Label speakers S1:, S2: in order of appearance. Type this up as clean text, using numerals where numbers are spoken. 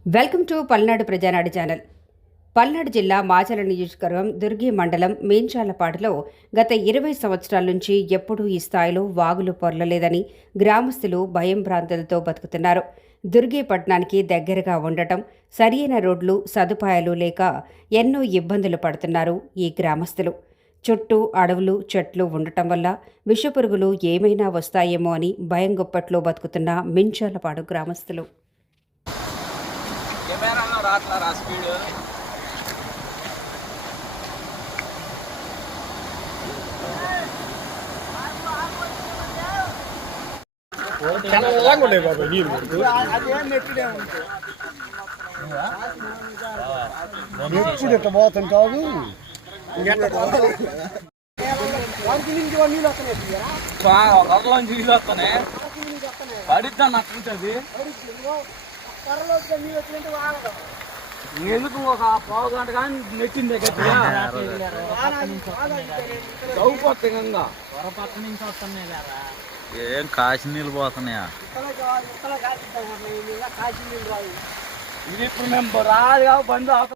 S1: Welcome to Palnadu Prajanadu channel. Palnadu జిల్లా మాచర్ల నియోజకవర్గం దుర్గి మండలం మీంచాలపాడులో గత 20 సంవత్సరాల నుంచి ఎప్పుడూ ఈ స్థాయిలో వాగులు పొరలలేదని గ్రామస్తులు భయం భ్రాంతులతో బతుకుతున్నారు. దుర్గి పట్టణానికి దగ్గరగా ఉండటం, సరియైన రోడ్లు సదుపాయాలు లేక ఎన్నో ఇబ్బందులు పడుతున్నారు ఈ గ్రామస్తులు. చుట్టూ అడవులు చెట్లు ఉండటం వల్ల విషపురుగులు ఏమైనా వస్తాయేమో అని భయం గుప్పట్లో బతుకుతున్న మించాలపాడు గ్రామస్తులు.
S2: కెమెరాలో రాట్లా స్పీడ్
S3: చాలా ఉండే బాబు నీరు ఎప్పుడు ఇట్లా పోతుంటావు.
S2: ఒకరిలోంచి నీళ్ళు వస్తానే పడిద్దా నాకు ఉంటుంది. ఎందుకు ఒక పావు గంట కానీ నెట్టిందే గట్టిగా
S4: ఏం కాశీ నీళ్ళు పోతున్నాయా?
S2: ఇది ఇప్పుడు మేము రాదు బండి